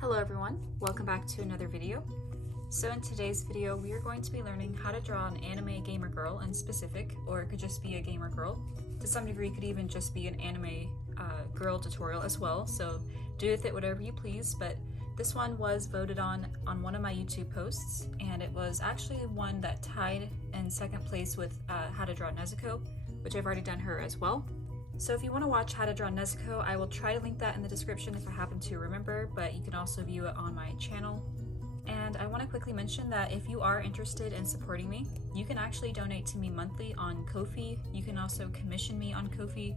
Hello everyone, welcome back to another video. So in today's video we are going to be learning how to draw an anime gamer girl in specific, or it could just be a gamer girl. To some degree it could even just be an anime girl tutorial as well, so do with it whatever you please, but this one was voted on one of my YouTube posts, and it was actually one that tied in second place with how to draw Nezuko, which I've already done her as well. So if you want to watch how to draw Nezuko, I will try to link that in the description if I happen to remember, but you can also view it on my channel. And I want to quickly mention that if you are interested in supporting me, you can actually donate to me monthly on Ko-fi. You can also commission me on Ko-fi.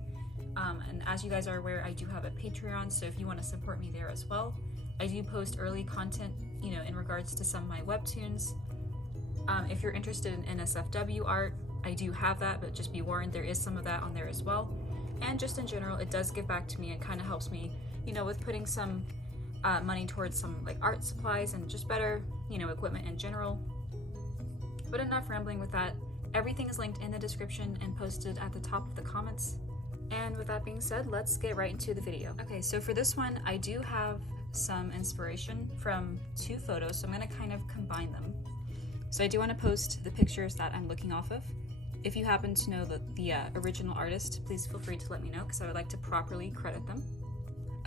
And as you guys are aware, I do have a Patreon, so if you want to support me there as well. I do post early content, in regards to some of my webtoons. If you're interested in NSFW art, I do have that, but just be warned, there is some of that on there as well. And just in general, it does give back to me and kind of helps me, with putting some money towards some like art supplies and just better, equipment in general. But enough rambling with that. Everything is linked in the description and posted at the top of the comments. And with that being said, let's get right into the video. Okay, so for this one, I do have some inspiration from two photos, so I'm going to kind of combine them. So I do want to post the pictures that I'm looking off of. If you happen to know the original artist, please feel free to let me know because I would like to properly credit them.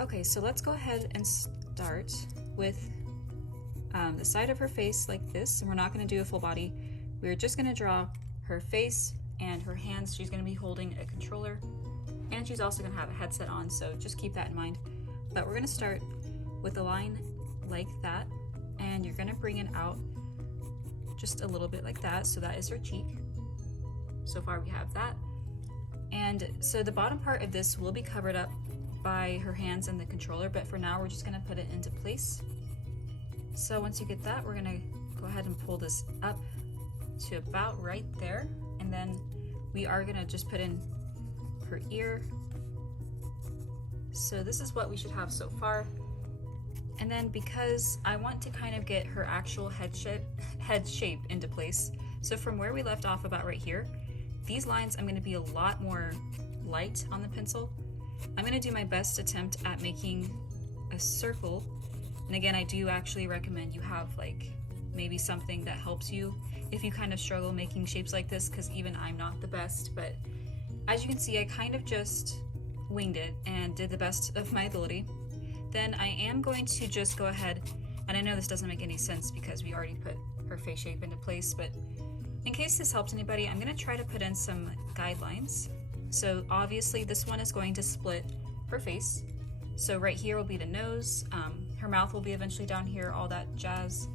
Okay, so let's go ahead and start with the side of her face like this, and we're not going to do a full body. We're just going to draw her face and her hands. She's going to be holding a controller, and she's also going to have a headset on, so just keep that in mind. But we're going to start with a line like that, and you're going to bring it out just a little bit like that, so that is her cheek. So far we have that. And so the bottom part of this will be covered up by her hands and the controller, but for now we're just gonna put it into place. So once you get that, we're gonna go ahead and pull this up to about right there. And then we are gonna just put in her ear. So this is what we should have so far. And then because I want to kind of get her actual head shape into place, so from where we left off about right here, these lines I'm going to be a lot more light on the pencil. I'm going to do my best attempt at making a circle. And again, I do actually recommend you have like maybe something that helps you if you kind of struggle making shapes like this, because even I'm not the best. But as you can see, I kind of just winged it and did the best of my ability. Then I am going to just go ahead, and I know this doesn't make any sense because we already put her face shape into place, but in case this helps anybody, I'm going to try to put in some guidelines. So obviously this one is going to split her face. So right here will be the nose, her mouth will be eventually down here, all that jazz.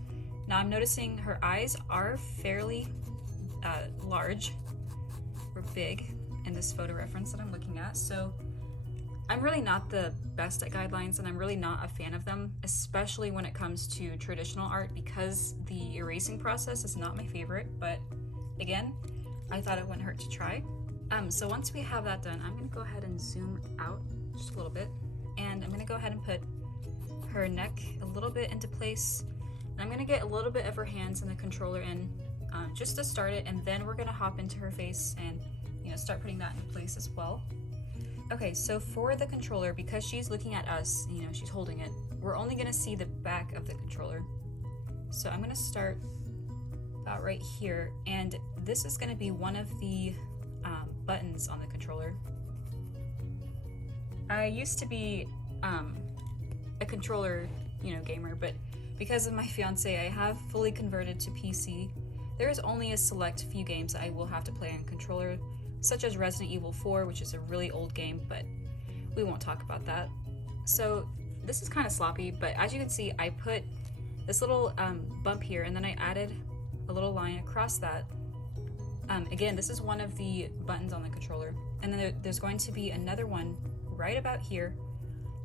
Now I'm noticing her eyes are fairly large or big in this photo reference that I'm looking at. So I'm really not the best at guidelines, and I'm really not a fan of them, especially when it comes to traditional art, because the erasing process is not my favorite, but again, I thought it wouldn't hurt to try. So once we have that done, I'm going to go ahead and zoom out just a little bit, and I'm going to go ahead and put her neck a little bit into place. And I'm going to get a little bit of her hands and the controller in just to start it, and then we're going to hop into her face and start putting that into place as well. Okay, so for the controller, because she's looking at us, she's holding it, we're only going to see the back of the controller. So I'm going to start about right here, and this is going to be one of the buttons on the controller. I used to be a controller, gamer, but because of my fiance, I have fully converted to PC. There is only a select few games I will have to play on controller, such as Resident Evil 4, which is a really old game, but we won't talk about that. So this is kind of sloppy, but as you can see, I put this little bump here, and then I added a little line across that. Again, this is one of the buttons on the controller, and then there's going to be another one right about here.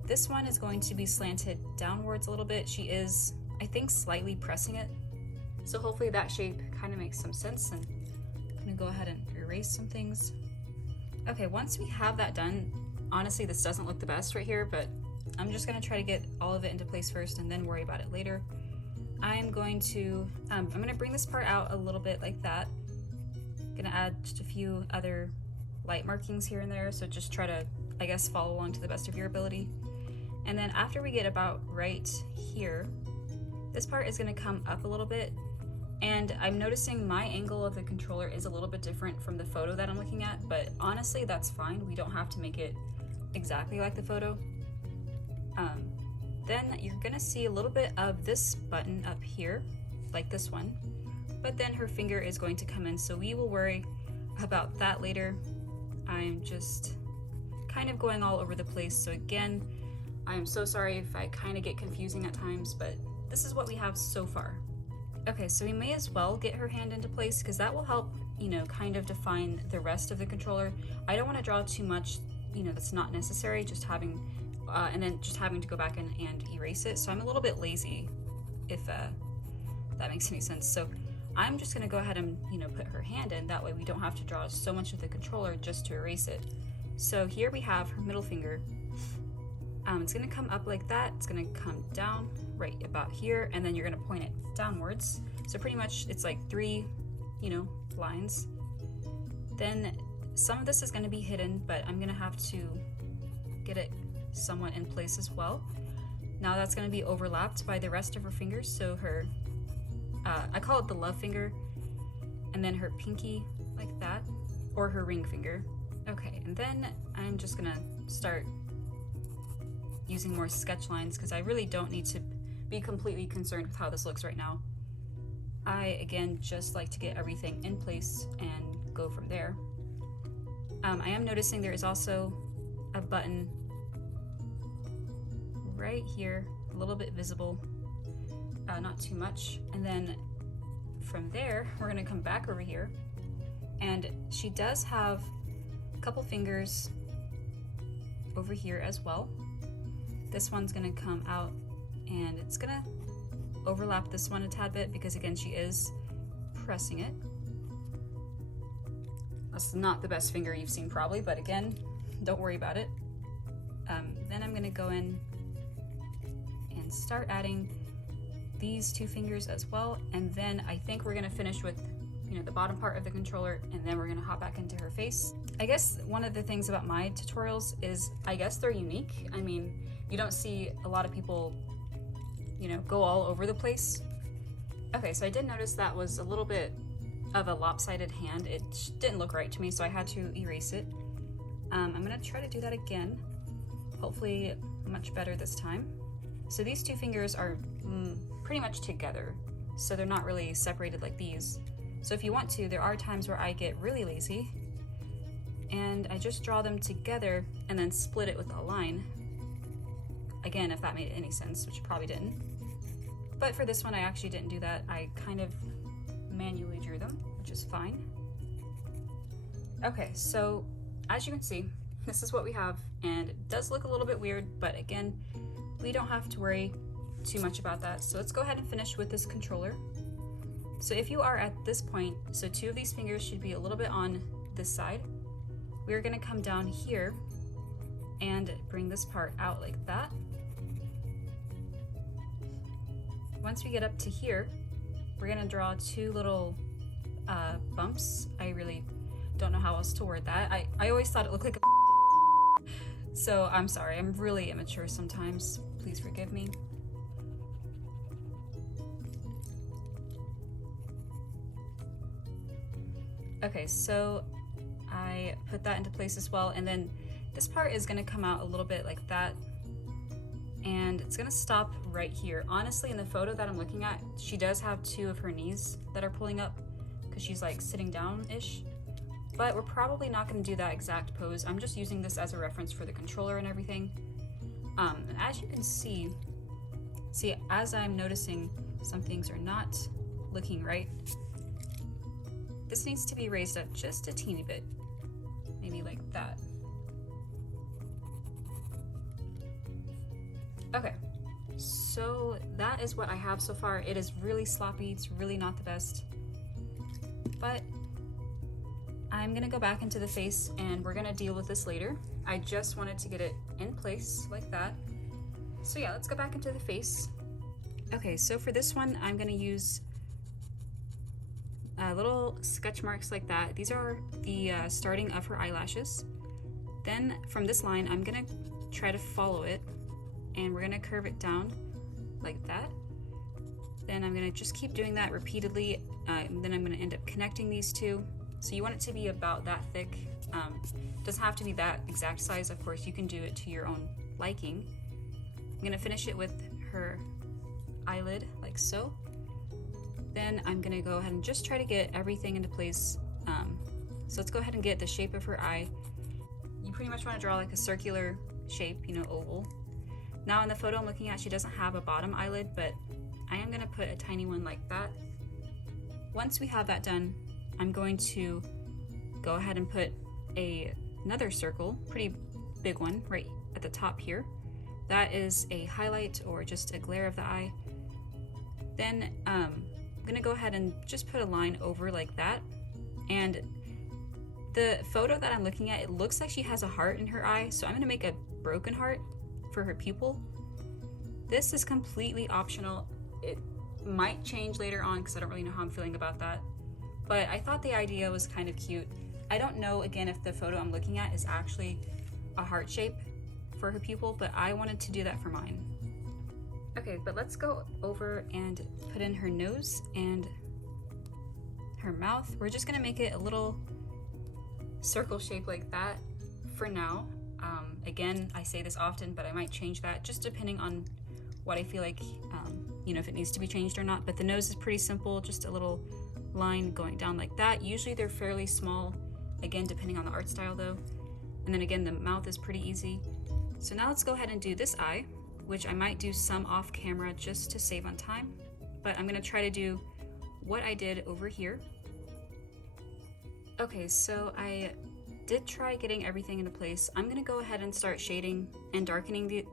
This one is going to be slanted downwards a little bit. She is, I think, slightly pressing it, so hopefully that shape kind of makes some sense. And I'm gonna go ahead and erase some things. Okay, once we have that done, honestly this doesn't look the best right here, but I'm just gonna try to get all of it into place first and then worry about it later. I'm going to bring this part out a little bit like that. Gonna add just a few other light markings here and there, so just try to, I guess, follow along to the best of your ability. And then after we get about right here, this part is going to come up a little bit. And I'm noticing my angle of the controller is a little bit different from the photo that I'm looking at, but honestly, that's fine. We don't have to make it exactly like the photo. Then you're gonna see a little bit of this button up here, like this one, but then her finger is going to come in, so we will worry about that later. I'm just kind of going all over the place, so again, I'm so sorry if I kind of get confusing at times, but this is what we have so far. Okay, so we may as well get her hand into place because that will help, you know, kind of define the rest of the controller. I don't want to draw too much, you know, that's not necessary, just having and then just having to go back and erase it. So I'm a little bit lazy, if that makes any sense. So I'm just gonna go ahead and, you know, put her hand in. That way we don't have to draw so much of the controller just to erase it. So here we have her middle finger. It's gonna come up like that. It's gonna come down right about here, and then you're gonna point it downwards. So pretty much it's like 3, you know, lines. Then some of this is gonna be hidden, but I'm gonna have to get it somewhat in place as well. Now that's going to be overlapped by the rest of her fingers, so her I call it the love finger, and then her pinky like that, or her ring finger. Okay, and then I'm just gonna start using more sketch lines because I really don't need to be completely concerned with how this looks right now. I again just like to get everything in place and go from there. I am noticing there is also a button right here, a little bit visible, not too much. And then from there, we're gonna come back over here, and she does have a couple fingers over here as well. This one's gonna come out and it's gonna overlap this one a tad bit because again, she is pressing it. That's not the best finger you've seen probably, but again, don't worry about it. Then I'm gonna go in and start adding these 2 fingers as well, and then I think we're gonna finish with, you know, the bottom part of the controller, and then we're gonna hop back into her face. I guess one of the things about my tutorials is I guess they're unique. I mean, you don't see a lot of people, you know, go all over the place. Okay, so I did notice that was a little bit of a lopsided hand. It didn't look right to me, so I had to erase it. I'm gonna try to do that again, hopefully much better this time. So these 2 fingers are pretty much together, so they're not really separated like these. So if you want to, there are times where I get really lazy and I just draw them together and then split it with a line. Again, if that made any sense, which probably didn't. But for this one, I actually didn't do that. I kind of manually drew them, which is fine. Okay, so as you can see, this is what we have, and it does look a little bit weird, but again, we don't have to worry too much about that. So let's go ahead and finish with this controller. So if you are at this point, so 2 of these fingers should be a little bit on this side. We're gonna come down here and bring this part out like that. Once we get up to here, we're gonna draw 2 little bumps. I really don't know how else to word that. I always thought it looked like a so I'm sorry, I'm really immature sometimes. Please forgive me. Okay, so I put that into place as well, and then this part is gonna come out a little bit like that, and it's gonna stop right here. Honestly, in the photo that I'm looking at, she does have 2 of her knees that are pulling up because she's like sitting down-ish, but we're probably not gonna do that exact pose. I'm just using this as a reference for the controller and everything. As you can see, as I'm noticing some things are not looking right, this needs to be raised up just a teeny bit, maybe like that. Okay, so that is what I have so far. It is really sloppy, it's really not the best, but I'm gonna go back into the face and we're gonna deal with this later. I just wanted to get it in place like that. So yeah, let's go back into the face. Okay, so for this one, I'm gonna use little sketch marks like that. These are the starting of her eyelashes. Then from this line, I'm gonna try to follow it and we're gonna curve it down like that. Then I'm gonna just keep doing that repeatedly. Then I'm gonna end up connecting these two. So you want it to be about that thick. Doesn't have to be that exact size, of course. You can do it to your own liking. I'm gonna finish it with her eyelid like so. Then I'm gonna go ahead and just try to get everything into place. So let's go ahead and get the shape of her eye. You pretty much want to draw like a circular shape, you know, oval. Now in the photo I'm looking at, she doesn't have a bottom eyelid, but I am gonna put a tiny one like that. Once we have that done, I'm going to go ahead and put another circle, pretty big one, right at the top here. That is a highlight or just a glare of the eye. Then I'm gonna go ahead and just put a line over like that. And the photo that I'm looking at, it looks like she has a heart in her eye, so I'm gonna make a broken heart for her pupil. This is completely optional. It might change later on because I don't really know how I'm feeling about that. But I thought the idea was kind of cute. I don't know, again, if the photo I'm looking at is actually a heart shape for her pupil, but I wanted to do that for mine. Okay, but let's go over and put in her nose and her mouth. We're just gonna make it a little circle shape like that for now. Again, I say this often, but I might change that just depending on what I feel like, you know, if it needs to be changed or not. But the nose is pretty simple, just a little line going down like that. Usually they're fairly small, again, depending on the art style though. And then again, the mouth is pretty easy. So now let's go ahead and do this eye, which I might do some off camera just to save on time. But I'm gonna try to do what I did over here. Okay, so I did try getting everything into place. I'm gonna go ahead and start shading and darkening the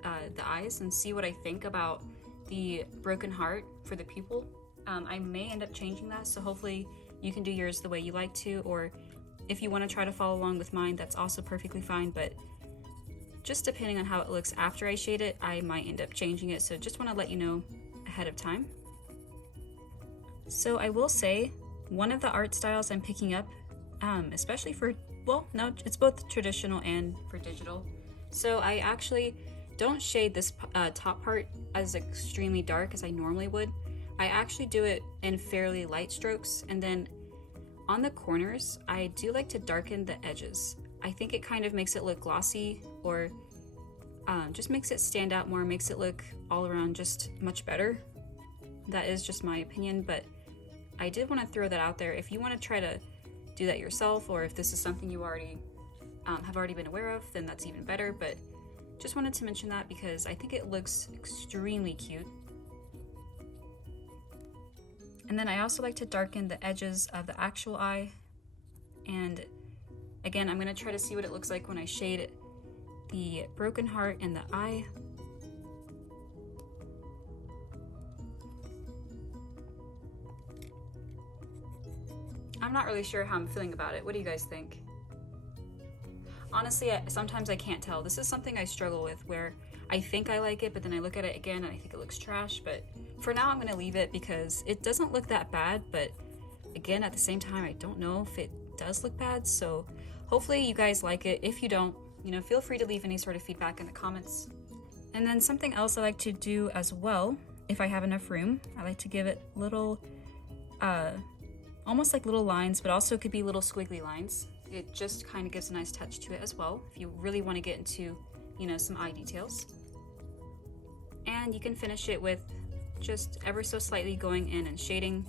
eyes and see what I think about the broken heart for the pupil. I may end up changing that, so hopefully you can do yours the way you like to, or if you want to try to follow along with mine, that's also perfectly fine. But just depending on how it looks after I shade it, I might end up changing it, so just want to let you know ahead of time. So I will say, one of the art styles I'm picking up, especially for, well, no, it's both traditional and for digital. So I actually don't shade this top part as extremely dark as I normally would. I actually do it in fairly light strokes, and then on the corners, I do like to darken the edges. I think it kind of makes it look glossy, or just makes it stand out more, makes it look all around just much better. That is just my opinion, but I did want to throw that out there. If you want to try to do that yourself, or if this is something you already have already been aware of, then that's even better. But just wanted to mention that because I think it looks extremely cute. And then I also like to darken the edges of the actual eye. And again, I'm going to try to see what it looks like when I shade the broken heart in the eye. I'm not really sure how I'm feeling about it. What do you guys think? Honestly, sometimes I can't tell. This is something I struggle with, where I think I like it, but then I look at it again and I think it looks trash. But for now, I'm gonna leave it because it doesn't look that bad, but again, at the same time, I don't know if it does look bad. So hopefully you guys like it. If you don't, you know, feel free to leave any sort of feedback in the comments. And then something else I like to do as well, if I have enough room, I like to give it little, almost like little lines, but also could be little squiggly lines. It just kind of gives a nice touch to it as well, if you really want to get into, you know, some eye details. And you can finish it with just ever so slightly going in and shading.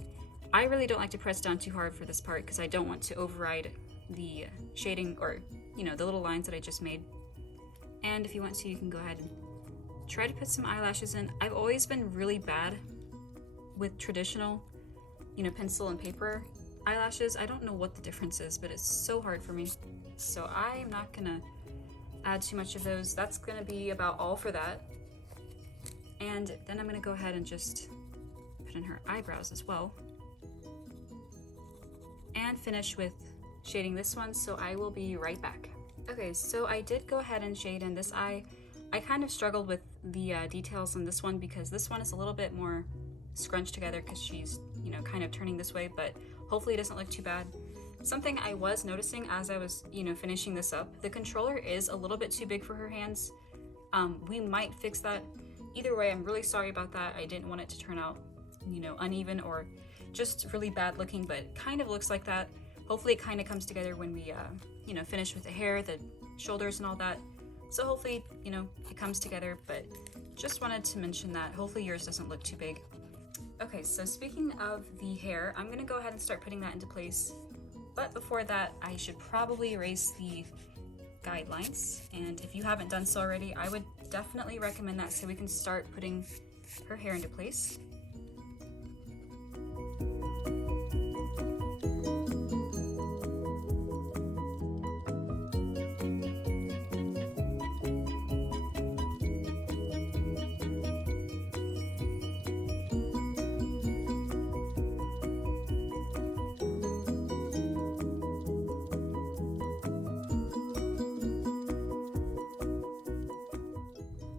I really don't like to press down too hard for this part because I don't want to override the shading, or, you know, the little lines that I just made. And if you want to, you can go ahead and try to put some eyelashes in. I've always been really bad with traditional, you know, pencil and paper eyelashes. I don't know what the difference is, but it's so hard for me. So I'm not gonna add too much of those. That's gonna be about all for that. And then I'm gonna go ahead and just put in her eyebrows as well. And finish with shading this one, so I will be right back. Okay, so I did go ahead and shade in this eye. I kind of struggled with the details on this one because this one is a little bit more scrunched together because she's, you know, kind of turning this way, but hopefully it doesn't look too bad. Something I was noticing as I was, you know, finishing this up, the controller is a little bit too big for her hands. We might fix that. either way, I'm really sorry about that. I didn't want it to turn out, you know, uneven or just really bad looking, but it kind of looks like that. Hopefully it kind of comes together when we, you know, finish with the hair, the shoulders and all that. So hopefully, you know, it comes together, but just wanted to mention that. Hopefully yours doesn't look too big. Okay, so speaking of the hair, I'm gonna go ahead and start putting that into place. But before that, I should probably erase the guidelines. And if you haven't done so already, I would definitely recommend that so we can start putting her hair into place.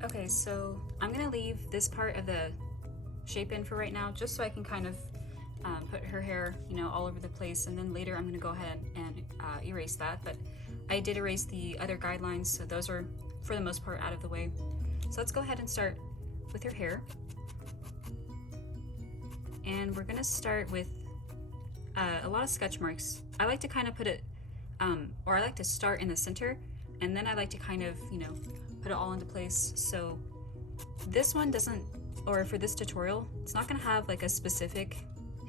Okay, so I'm gonna leave this part of the shape in for right now, just so I can kind of put her hair, you know, all over the place, and then later I'm gonna go ahead and erase that. But I did erase the other guidelines, so those are for the most part out of the way. So let's go ahead and start with her hair. And we're gonna start with a lot of sketch marks. I like to kind of put it, or I like to start in the center, and then I like to kind of, you know, put it all into place. So this one doesn't, or for this tutorial, it's not gonna have like a specific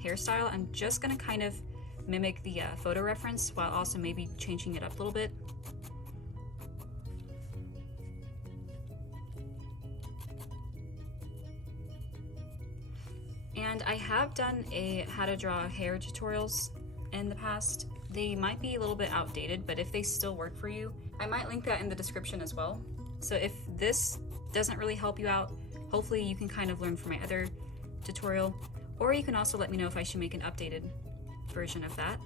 hairstyle. I'm just gonna kind of mimic the photo reference while also maybe changing it up a little bit. And I have done how to draw hair tutorials in the past. They might be a little bit outdated, but if they still work for you, I might link that in the description as well. So if this doesn't really help you out, hopefully you can kind of learn from my other tutorial, or you can also let me know if I should make an updated version of that.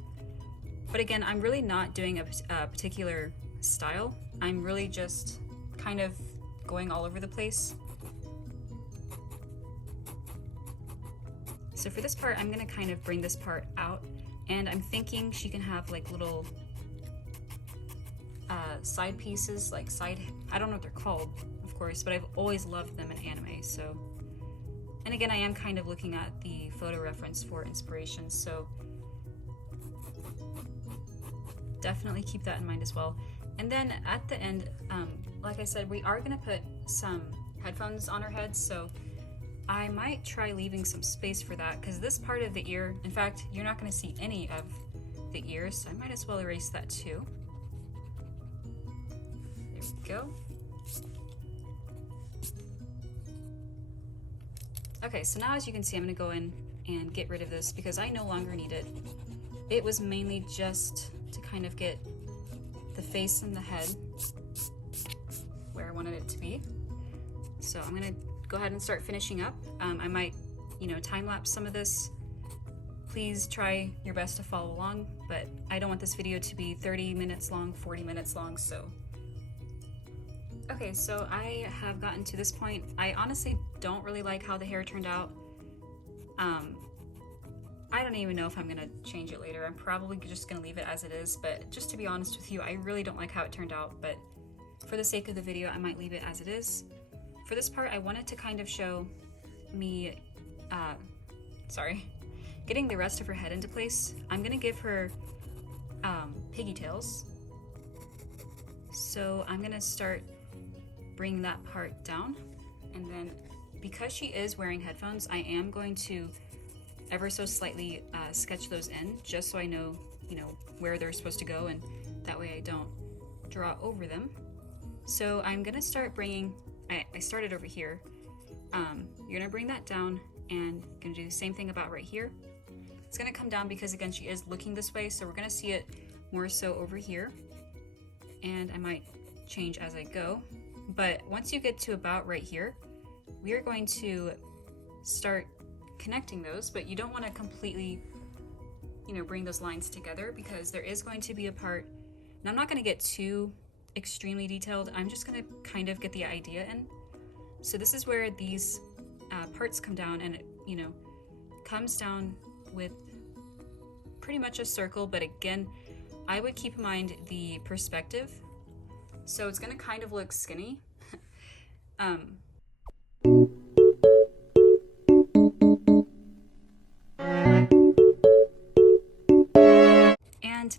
But again, I'm really not doing a particular style. I'm really just kind of going all over the place. So for this part, I'm gonna kind of bring this part out, and I'm thinking she can have like little side pieces, like I don't know what they're called, of course, but I've always loved them in anime. So, and again, I am kind of looking at the photo reference for inspiration, so definitely keep that in mind as well. And then at the end, like I said, we are gonna put some headphones on her head, so I might try leaving some space for that, because this part of the ear, in fact, you're not gonna see any of the ears, so I might as well erase that too. There we go. Okay, so now as you can see, I'm gonna go in and get rid of this because I no longer need it. It was mainly just to kind of get the face and the head where I wanted it to be. So I'm gonna go ahead and start finishing up. I might, you know, time-lapse some of this. Please try your best to follow along, but I don't want this video to be 30 minutes long, 40 minutes long, so. Okay, so I have gotten to this point. I honestly don't really like how the hair turned out. I don't even know if I'm gonna change it later. I'm probably just gonna leave it as it is, but just to be honest with you, I really don't like how it turned out, but for the sake of the video, I might leave it as it is. For this part, I wanted to kind of show me, getting the rest of her head into place. I'm gonna give her piggy tails. So I'm gonna start bringing that part down, and then because she is wearing headphones, I am going to ever so slightly sketch those in, just so I know, you know, where they're supposed to go, and that way I don't draw over them. So I'm gonna start bringing, I started over here. You're gonna bring that down, and gonna do the same thing about right here. It's gonna come down because again, she is looking this way, so we're gonna see it more so over here. And I might change as I go. But once you get to about right here, we are going to start connecting those, but you don't want to completely, you know, bring those lines together because there is going to be a part, and I'm not going to get too extremely detailed. I'm just going to kind of get the idea in. So this is where these parts come down, and it, you know, comes down with pretty much a circle, but again, I would keep in mind the perspective. So it's going to kind of look skinny.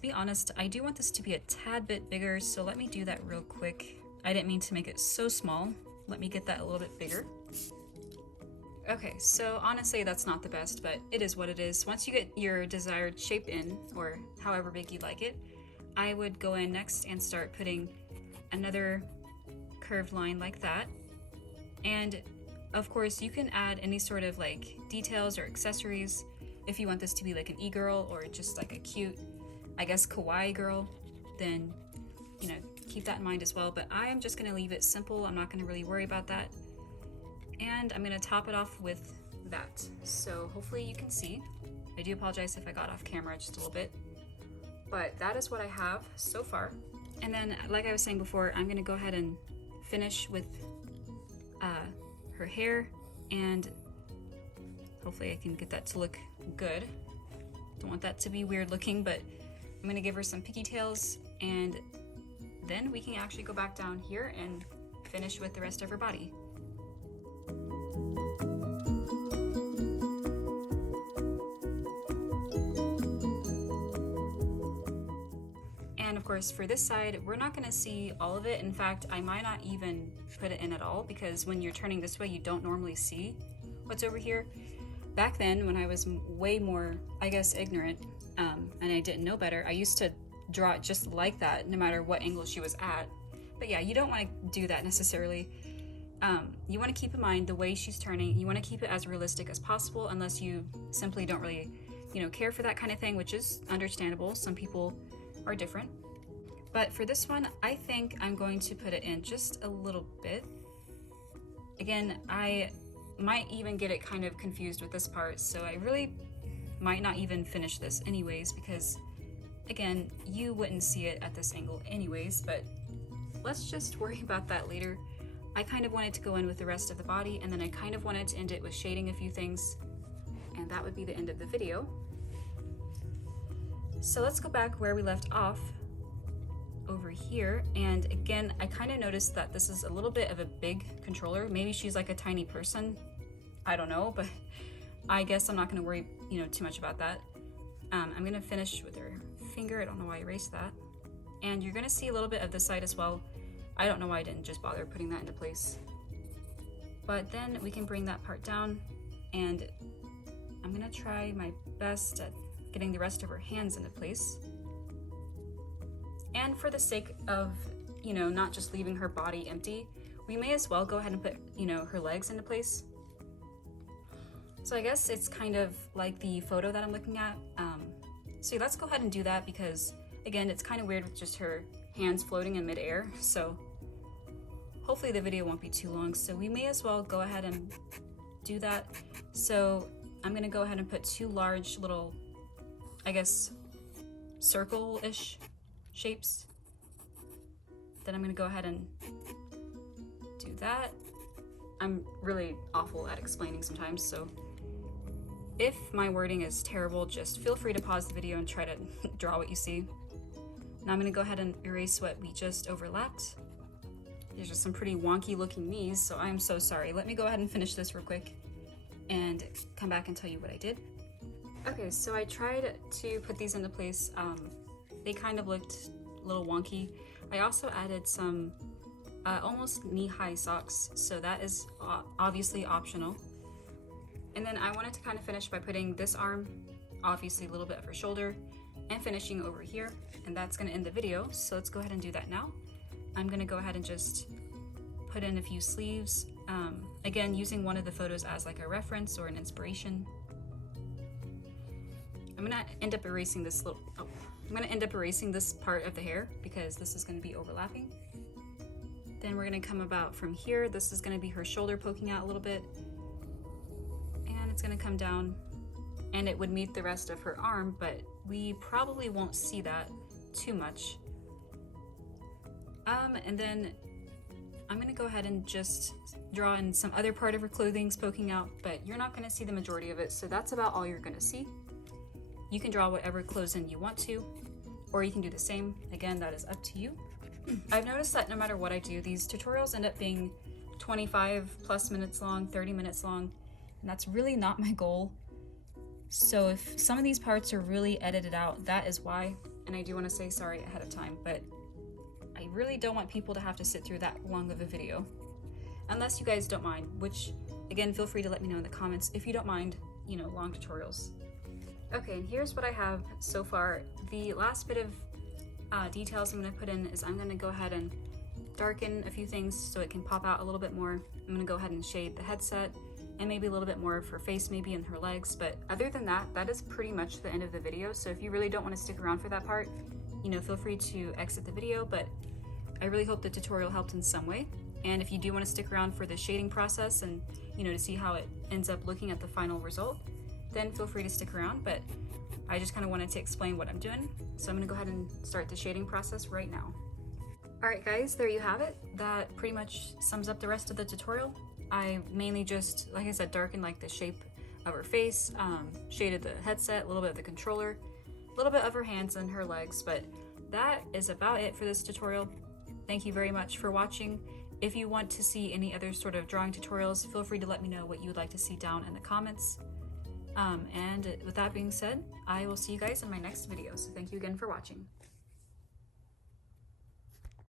to be honest, I do want this to be a tad bit bigger, so let me do that real quick. I didn't mean to make it so small. Let me get that a little bit bigger. Okay, so honestly that's not the best, but it is what it is. Once you get your desired shape in, or however big you like it, I would go in next and start putting another curved line like that. And of course you can add any sort of like details or accessories if you want this to be like an e-girl or just like a cute, I guess, kawaii girl, then, you know, keep that in mind as well. But I am just gonna leave it simple. I'm not gonna really worry about that. And I'm gonna top it off with that. So hopefully you can see. I do apologize if I got off camera just a little bit, but that is what I have so far. And then, like I was saying before, I'm gonna go ahead and finish with her hair, and hopefully I can get that to look good. Don't want that to be weird looking, but I'm gonna give her some pigtails, and then we can actually go back down here and finish with the rest of her body. And of course for this side, we're not gonna see all of it. In fact, I might not even put it in at all, because when you're turning this way, you don't normally see what's over here. Back then, when I was way more, I guess, ignorant, and I didn't know better, I used to draw it just like that, no matter what angle she was at. But yeah, you don't want to do that necessarily. You want to keep in mind the way she's turning. You want to keep it as realistic as possible, unless you simply don't really, you know, care for that kind of thing, which is understandable. Some people are different. But for this one, I think I'm going to put it in just a little bit. Again, I might even get it kind of confused with this part, so I really might not even finish this anyways, because again, you wouldn't see it at this angle anyways, but let's just worry about that later. I kind of wanted to go in with the rest of the body, and then I kind of wanted to end it with shading a few things, and that would be the end of the video. So let's go back where we left off over here, and again, I kind of noticed that this is a little bit of a big controller. Maybe she's like a tiny person, I don't know, but I guess I'm not going to worry, you know, too much about that. I'm going to finish with her finger. I don't know why I erased that. And you're going to see a little bit of this side as well. I don't know why I didn't just bother putting that into place. But then we can bring that part down, and I'm going to try my best at getting the rest of her hands into place. And for the sake of, you know, not just leaving her body empty, we may as well go ahead and put, you know, her legs into place. So I guess it's kind of like the photo that I'm looking at. So let's go ahead and do that, because again, it's kind of weird with just her hands floating in midair. So hopefully the video won't be too long. So we may as well go ahead and do that. So I'm gonna go ahead and put two large little, I guess, circle-ish shapes. Then I'm gonna go ahead and do that. I'm really awful at explaining sometimes, so if my wording is terrible, just feel free to pause the video and try to draw what you see. Now I'm gonna go ahead and erase what we just overlapped. There's just some pretty wonky looking knees, so I'm so sorry. Let me go ahead and finish this real quick and come back and tell you what I did. Okay, so I tried to put these into place. They kind of looked a little wonky. I also added some almost knee-high socks, so that is obviously optional. And then I wanted to kind of finish by putting this arm, obviously a little bit of her shoulder, and finishing over here, and that's going to end the video. So let's go ahead and do that now. I'm going to go ahead and just put in a few sleeves, again using one of the photos as like a reference or an inspiration. I'm going to end up erasing this part of the hair, because this is going to be overlapping. Then we're going to come about from here. This is going to be her shoulder poking out a little bit, and it's going to come down, and it would meet the rest of her arm, but we probably won't see that too much. And then I'm going to go ahead and just draw in some other part of her clothing poking out, but you're not going to see the majority of it, so that's about all you're going to see. You can draw whatever clothes in you want to, or you can do the same. Again, that is up to you. I've noticed that no matter what I do, these tutorials end up being 25 plus minutes long, 30 minutes long, and that's really not my goal. So if some of these parts are really edited out, that is why, and I do want to say sorry ahead of time, but I really don't want people to have to sit through that long of a video. Unless you guys don't mind, which, again, feel free to let me know in the comments if you don't mind, you know, long tutorials. Okay, and here's what I have so far. The last bit of details I'm going to put in is I'm going to go ahead and darken a few things so it can pop out a little bit more. I'm going to go ahead and shade the headset and maybe a little bit more of her face maybe and her legs, but other than that, that is pretty much the end of the video. So if you really don't want to stick around for that part, you know, feel free to exit the video, but I really hope the tutorial helped in some way. And if you do want to stick around for the shading process and, you know, to see how it ends up looking at the final result, then feel free to stick around, but I just kind of wanted to explain what I'm doing. So I'm going to go ahead and start the shading process right now. Alright guys, there you have it. That pretty much sums up the rest of the tutorial. I mainly just, like I said, darkened like the shape of her face, shaded the headset, a little bit of the controller, a little bit of her hands and her legs, but that is about it for this tutorial. Thank you very much for watching. If you want to see any other sort of drawing tutorials, feel free to let me know what you would like to see down in the comments. And with that being said, I will see you guys in my next video. So thank you again for watching.